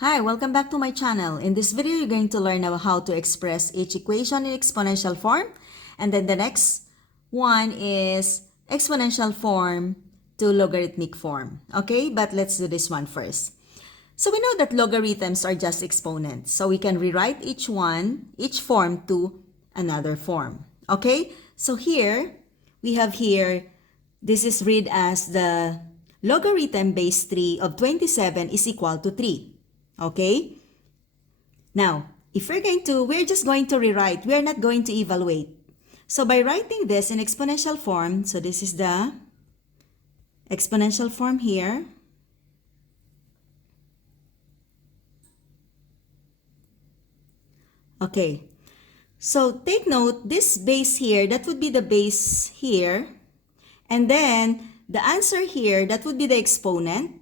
Hi, welcome back to my channel. In this video, you're going to learn about how to express each equation in exponential form. And then the next one is exponential form to logarithmic form. Okay, but let's do this one first. So we know that logarithms are just exponents. So we can rewrite each form to another form. Okay, so here, we have here, this is read as the logarithm base 3 of 27 is equal to 3. Okay? Now, if we're just going to rewrite, we're not going to evaluate. So by writing this in exponential form, so this is the exponential form here. Okay. So take note, this base here, that would be the base here. And then the answer here, that would be the exponent.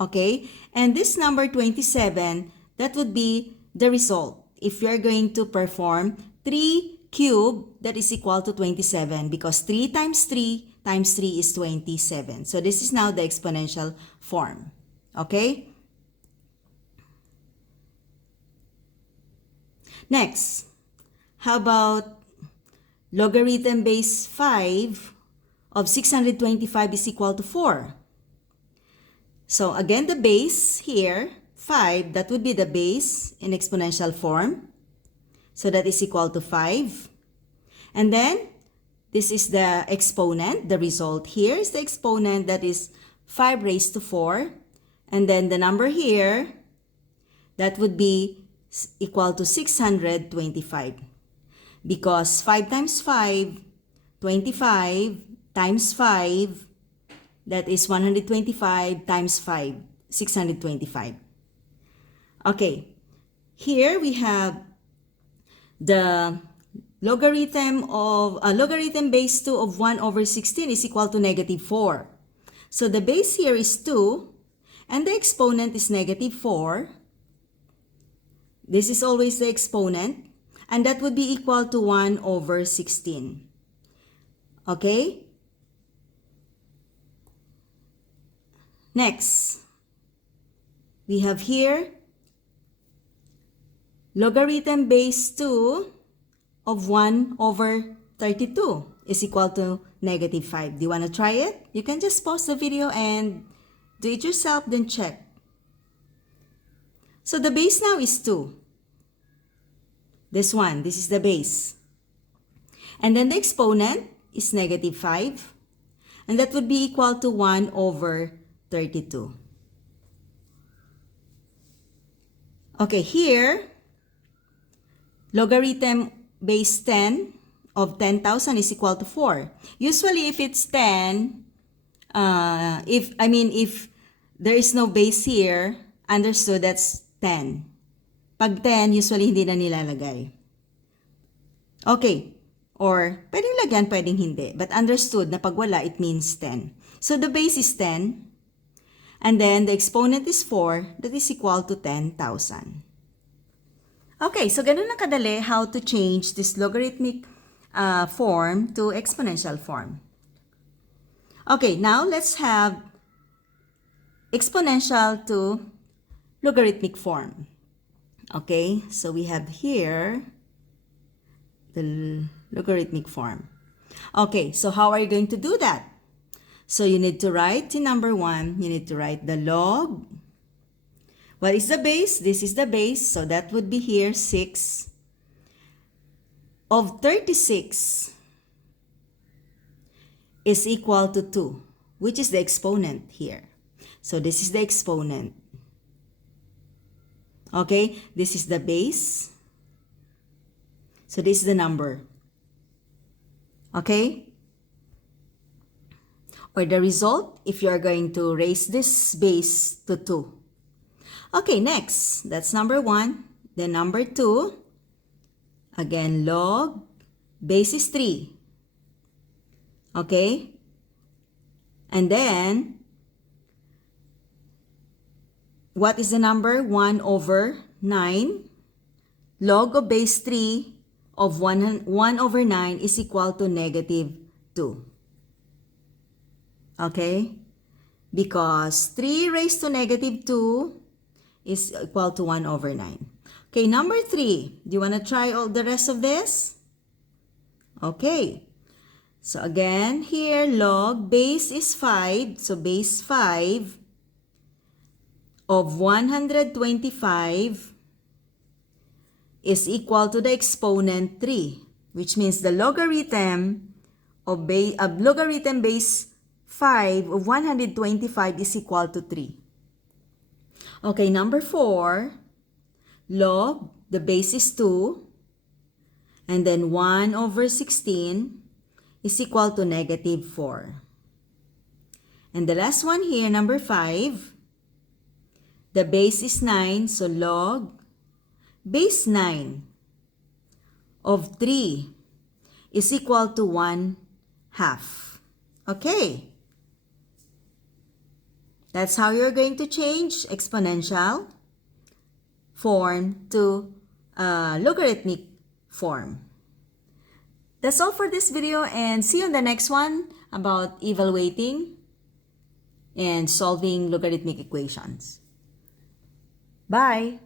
Okay, and this number 27, that would be the result. If you're going to perform 3 cubed, that is equal to 27 because 3 times 3 times 3 is 27. So this is now the exponential form. Okay? Next, how about logarithm base 5 of 625 is equal to 4? So again, the base here, 5, that would be the base in exponential form. So that is equal to 5. And then, this is the exponent. The result here is the exponent, that is 5 raised to 4. And then the number here, that would be equal to 625. Because 5 times 5, 25 times 5, that is 125 times 5, 625. Okay, here we have the logarithm base 2 of 1 over 16 is equal to negative 4. So the base here is 2 and the exponent is negative 4. This is always the exponent and that would be equal to 1 over 16. Okay? Next, we have here logarithm base 2 of 1 over 32 is equal to negative 5. Do you want to try it? You can just pause the video and do it yourself, then check. So the base now is 2. This is the base. And then the exponent is negative 5. And that would be equal to 1 over 32. Okay, here, logarithm base 10 of 10,000 is equal to 4. Usually, if it's 10, if there is no base here, understood that's 10. Pag 10, usually hindi na nilalagay. Okay, or pwedeng lagyan, pwedeng hindi. But understood na pag wala, it means 10. So the base is 10. And then the exponent is 4, that is equal to 10,000. Okay, so ganun lang kadali how to change this logarithmic form to exponential form. Okay, now let's have exponential to logarithmic form. Okay, so we have here the logarithmic form. Okay, so how are you going to do that? So you need to write in number 1, you need to write the log. What is the base? This is the base. So that would be here 6 of 36 is equal to 2, which is the exponent here. So this is the exponent. Okay, this is the base. So this is the number. Okay? Or the result if you are going to raise this base to 2. Okay, next, that's number 1. Then number 2, again, log, base is 3. Okay? And then, what is the number? 1 over 9. Log of base 3 of 1 over 9 is equal to negative 2. Okay? Because 3 raised to negative 2 is equal to 1 over 9. Okay, number 3. Do you want to try all the rest of this? Okay. So again, here log base is 5. So base 5 of 125 is equal to the exponent 3, which means the logarithm of logarithm base 5 of 125 is equal to 3. Okay, number 4, log, the base is 2, and then 1 over 16 is equal to negative 4. And the last one here, number 5, the base is 9, so log base 9 of 3 is equal to 1/2. Okay. That's how you're going to change exponential form to logarithmic form. That's all for this video, and see you in the next one about evaluating and solving logarithmic equations. Bye!